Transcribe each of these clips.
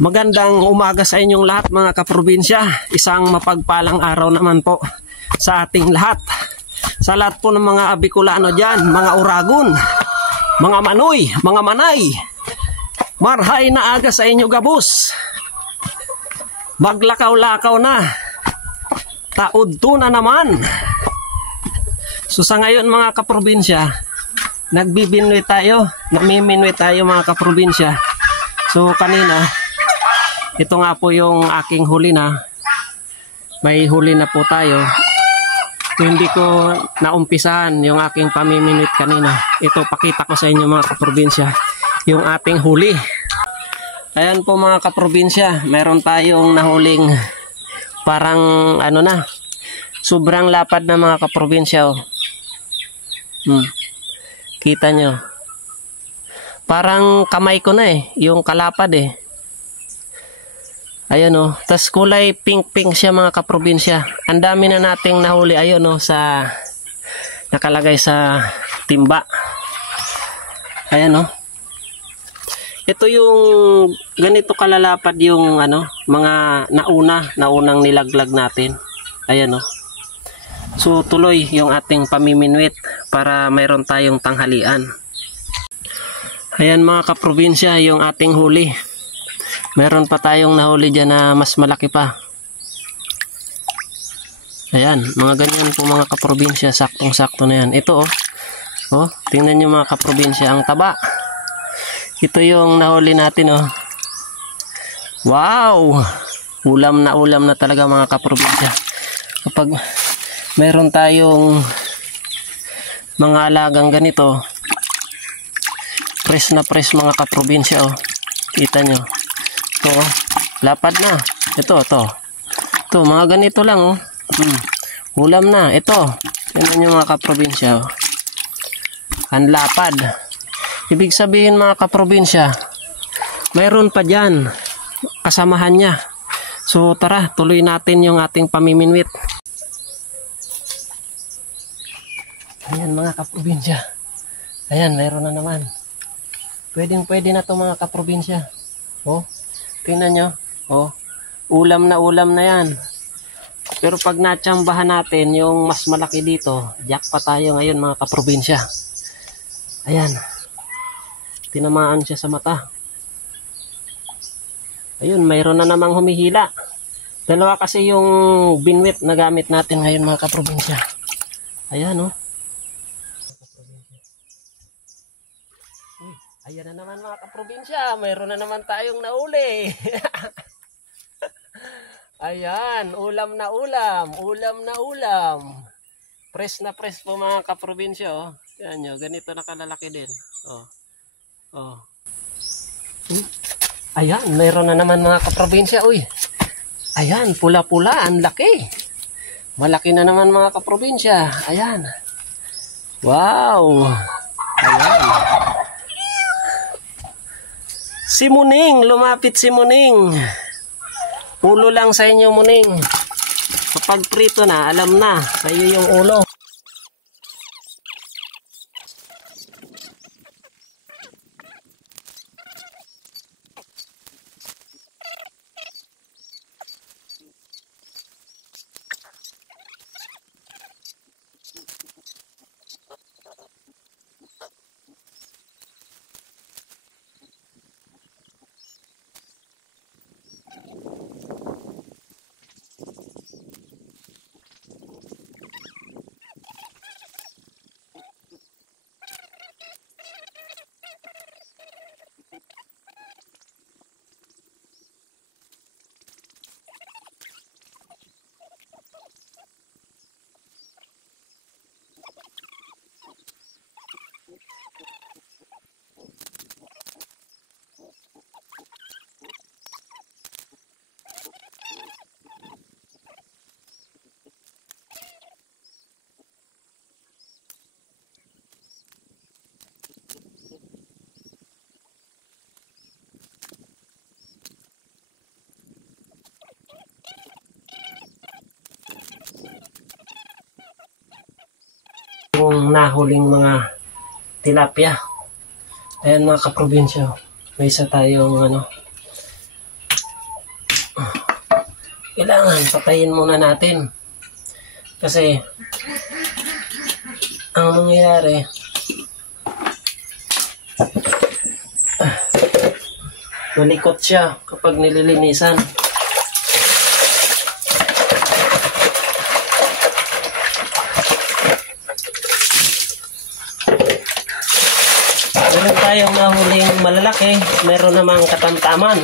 Magandang umaga sa inyong lahat mga kaprobinsya. Isang mapagpalang araw naman po sa ating lahat. Sa lahat po ng mga Bicolano dyan, mga Uragon, mga Manoy, mga Manay. Marhay na aga sa inyo gabos. Maglakaw-lakaw na. Taudto na naman. So sa ngayon mga kaprobinsya, nagbibinwi tayo, namiminwi tayo mga kaprobinsya. So kanina, ito nga po yung aking huli na. May huli na po tayo. Hindi ko naumpisahan yung aking pamiminwit kanina. Ito pakita ko sa inyo mga kaprobinsya, yung ating huli. Ayan po mga kaprobinsya, meron tayong nahuling parang ano na, sobrang lapad na mga kaprobinsya. Oh. Kita nyo. Parang kamay ko na yung kalapad Ayan o. Tas kulay pink-pink siya mga kaprobinsya. Ang dami na nating nahuli. Ayun o. Nakalagay sa timba. Ayan o. Ito yung ganito kalalapad yung mga naunang nilaglag natin. Ayan o. So tuloy yung ating pamiminwit para mayroon tayong tanghalian. Ayan mga kaprobinsya yung ating huli. Meron pa tayong nahuli dyan na mas malaki pa. Ayan, mga ganyan po mga kaprobinsya, saktong-sakto na yan. Ito tingnan nyo mga kaprobinsya, ang taba. Ito yung nahuli natin Wow! Ulam na talaga mga kaprobinsya. Kapag meron tayong mga alagang ganito, press na press mga kaprobinsya Kita nyo. Ito, lapad na. Ito, mga ganito lang Ulam na. Ito. Tingnan nyo mga kaprobinsya Ang lapad. Ibig sabihin mga kaprobinsya, mayroon pa dyan kasamahan niya. So tara, tuloy natin yung ating pamiminwit. Ayan mga kaprobinsya. Ayan, mayroon na naman. Pwede na to mga kaprobinsya. Tingnan nyo. Ulam na yan. Pero pag natsambahan natin yung mas malaki dito, jack pa tayo ngayon mga kaprobinsya. Ayan. Tinamaan siya sa mata. Ayun, mayroon na namang humihila. Dalawa kasi yung binwit na gamit natin ngayon mga kaprobinsya. Ayan Ayan na naman mga kaprobinsya, mayroon na naman tayong nauli. Ayan, ulam na ulam. Press na press po mga kaprobinsya Ayan nyo, ganito na kalalaki din. Ayan, mayroon na naman mga kaprobinsya. Ayan, pula-pula, ang laki. Malaki na naman mga kaprobinsya. Ayan. Wow. Ayan. Si Muning, lumapit si Muning. Ulo lang sa inyo Muning. Kapag prito na, alam na, sa iyo yung ulo. Yung nahuling mga tilapia. Ayan mga kaprobinsya, may isa tayong kailangan patayin muna natin. Kasi ang mangyayari, malikot siya kapag nililinisan. Meron tayong nahuling malalaki, meron namang katamtaman.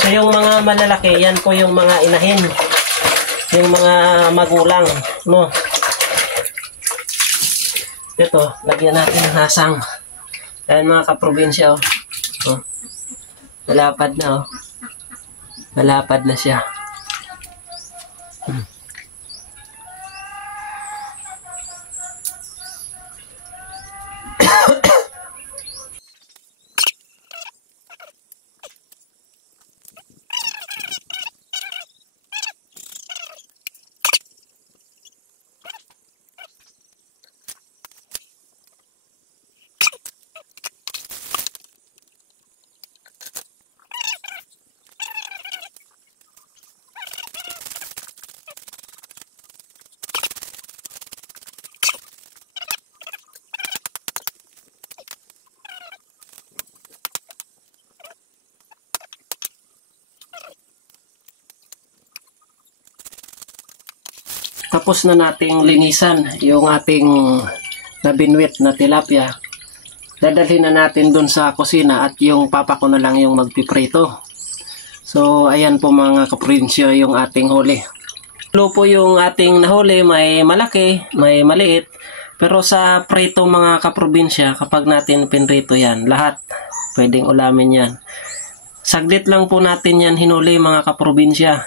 So yung mga malalaki, yan po yung mga inahin, yung mga magulang, no? Ito, lagyan natin ng hasang. Ayan mga kaprobinsya, oh. Oh. Malapad na, oh. Malapad na siya. Tapos na nating linisan yung ating nabinwit na tilapia. Dadalhin na natin dun sa kusina at yung papa ko na lang yung magpiprito. So ayan po mga kaprinsyo yung ating huli. Tulo po yung ating nahuli, may malaki, may maliit. Pero sa prito mga kaprobinsya, kapag natin pinrito yan, lahat pwedeng ulamin yan. Saglit lang po natin yan hinuli mga kaprobinsya.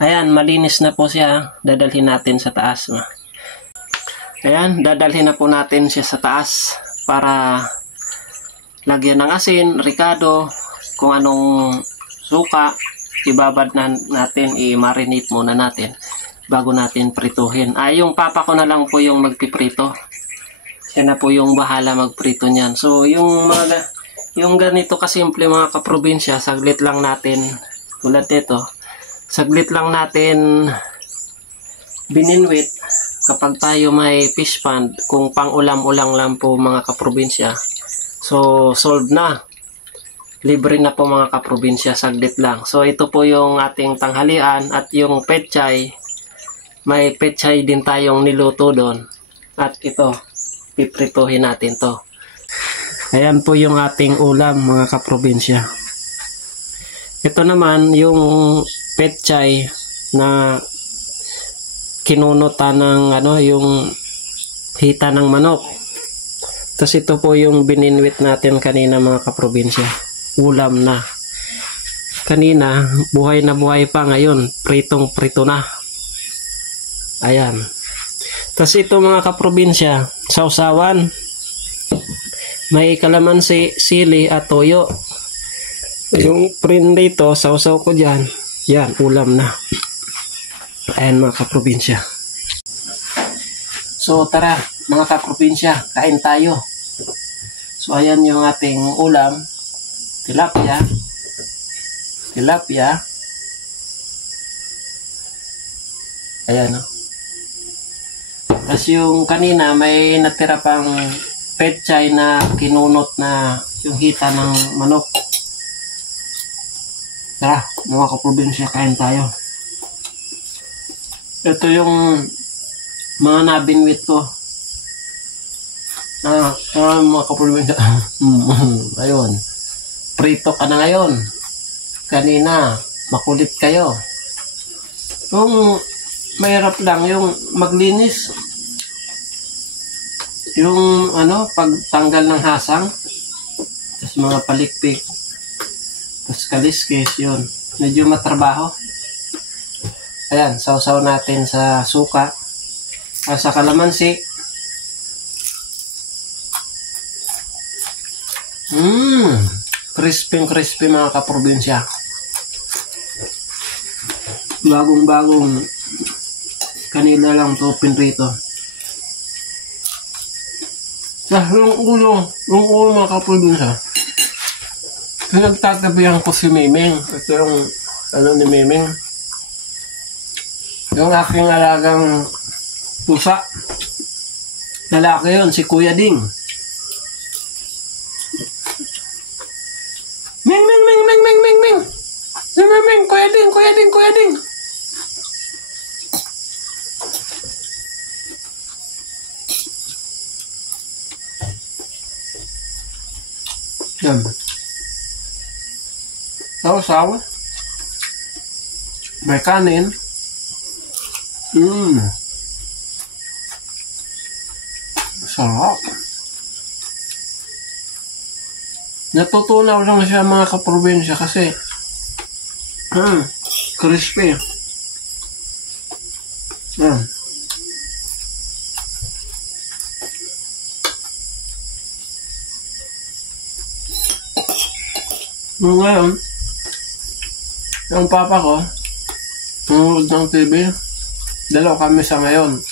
Ayan, malinis na po siya. Dadalhin natin sa taas. Ayan, dadalhin na po natin siya sa taas para lagyan ng asin, ricado, kung anong suka, ibabad na natin, i-marinate muna natin bago natin prituhin. Yung papa ko na lang po yung magpiprito. Siya na po yung bahala magprito niyan. So, yung ganito kasimple mga kaprobinsya, saglit lang natin, tulad nito, saglit lang natin bininwit kapag tayo may fish pond, kung pang ulam-ulang lang po mga kaprobinsya. So, solved na. Libre na po mga kaprobinsya, saglit lang. So, ito po yung ating tanghalian at yung pechay. May pechay din tayong niluto doon. At ito, piprituhin natin to. Ayan po yung ating ulam mga kaprobinsya. Ito naman yung pechay na kinunutan ng yung hita ng manok. Tapos ito po yung bininwit natin kanina mga kaprobinsya. Ulam na. Kanina, buhay na buhay pa, ngayon, pritong-prito na. Ayan. Tapos ito mga kaprobinsya, sausawan. May kalamansi, sili at toyo. Yung print dito, sausaw ko dyan. Yan, ulam na. Ayan mga kaprobinsya. So tara mga kaprobinsya, kain tayo. So ayan yung ating ulam. Tilapia. Tilapia. Ayan o. Tapos yung kanina may natira pang pechay na kinunot na yung hita ng manok. Tara, mga kaprobinsya, kain tayo. Ito yung mga nabinwit ko. Mga kaprobinsya. Ayun. Prito ka na ngayon. Kanina, makulit kayo. Yung mahirap lang, yung maglinis. Yung pagtanggal ng hasang. Tapos mga palikpik. Tapos kaliskis, yun. Medyo matrabaho. Ayan, sausaw natin sa suka. Sa kalamansi. Crispy mga kaprobinsya. Bagong-bagong kanila lang to pinrito. Yung ulo mga kaprobinsya. Pinagtatabihan ko si Miming. Ito yung ni Miming. Yung aking alagang pusa. Lalaki yun, si Kuya Ding. Ming, ming, ming, ming, ming, ming, ming. Ming, ming, ming, Kuya Ding, Kuya Ding, Kuya Ding. Yan. Sawa-sawa. May kanin. Sarap. Natutunaw lang siya mga kaprobinsya kasi crispy. Ngayon, yung papa ko, nanonood ng TV, dalaw kami sa ngayon.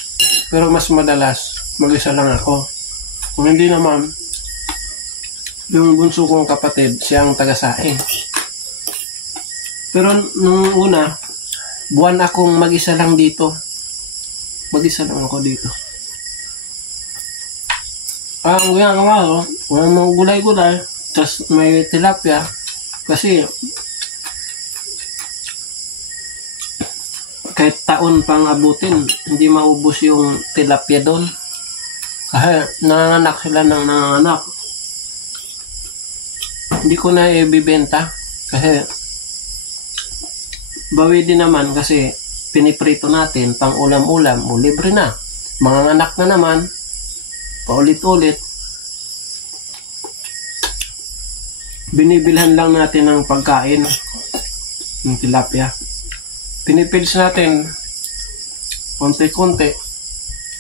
Pero mas madalas, mag-isa lang ako. Kung hindi naman, yung bunso kong kapatid, siyang taga-saing. Pero nung una, buwan akong mag-isa lang dito. Mag-isa lang ako dito. Ang ginagawa ko, mga gulay-gulay, tas may tilapia. Kasi, kahit taon pang abutin, hindi maubos yung tilapia doon. Kasi nanganak sila ng nanganak. Hindi ko na ibibenta kasi bawi din naman kasi piniprito natin pang ulam-ulam o libre na. Mga anak na naman, paulit-ulit. Binibilhan lang natin ng pagkain ng tilapia. Pinipils natin konti-konti.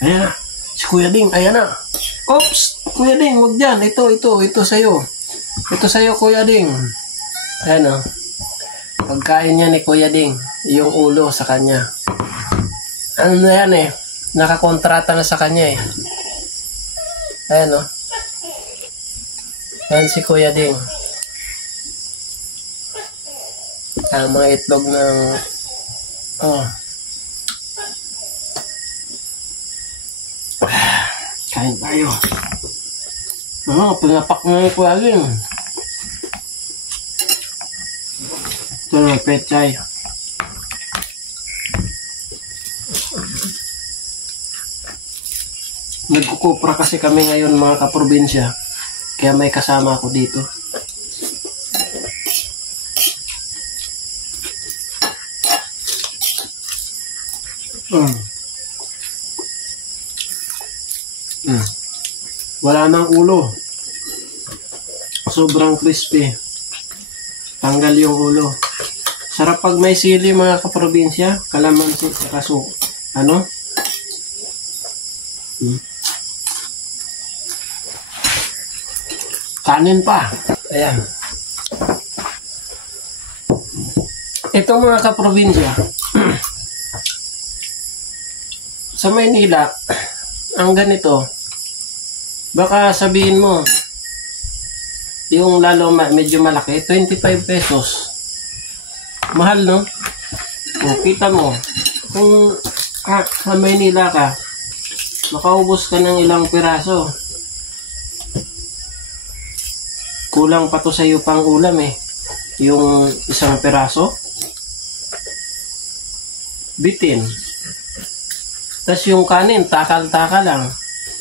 Ayan na, si Kuya Ding, ayan na. Oops, Kuya Ding, wag dyan. Ito sa'yo. Ito sa'yo, Kuya Ding. Ayan o. Pagkain niya ni Kuya Ding, yung ulo sa kanya. Ano na yan eh, nakakontrata na sa kanya eh. Ayan o. Ayan si Kuya Ding. Ang mga itlog ng kain tayo. Pinapak na yung Kuya Ding. Ito na pechay. Nagkukupra kasi kami ngayon mga kaprobinsya. Kaya may kasama ako dito. Wala nang ulo. Sobrang crispy. Tanggal yung ulo. Sarap pag may sili mga kaprobinsya. Kalamansi saka kanin pa. Ayan. Ito mga kaprobinsya. Sa Maynila, ang ganito, baka sabihin mo, yung lalo medyo malaki, 25 pesos. Mahal, no? O, kita mo, kung sa Maynila ka, makaubos ka ng ilang piraso. Kulang pa to sa'yo pang ulam eh. Yung isang piraso. Bitin. Tas yung kanin, takal-takal lang.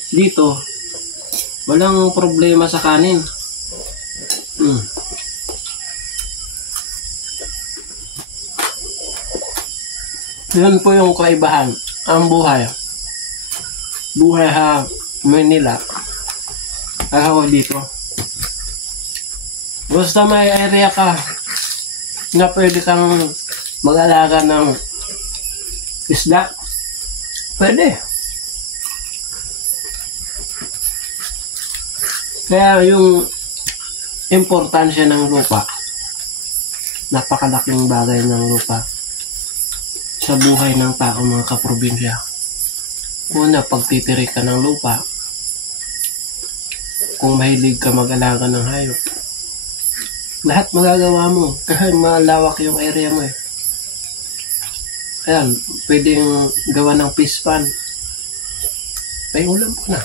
Dito, walang problema sa kanin. Yan po yung kaibahan. Ang buhay. Buhay sa Manila. Ako dito. Basta may area ka na pwede kang mag-alaga ng isda. Pwede. Kaya yung importansya ng lupa, napakalaking bagay ng lupa sa buhay ng tao mga kaprobinsya. Una, pagtitirik ka ng lupa, kung mahilig ka mag-alaga ng hayop, lahat magagawa mo kasi malawak yung area mo eh. Ayan, pwedeng gawa ng fish pan. Ay, ulam ko na.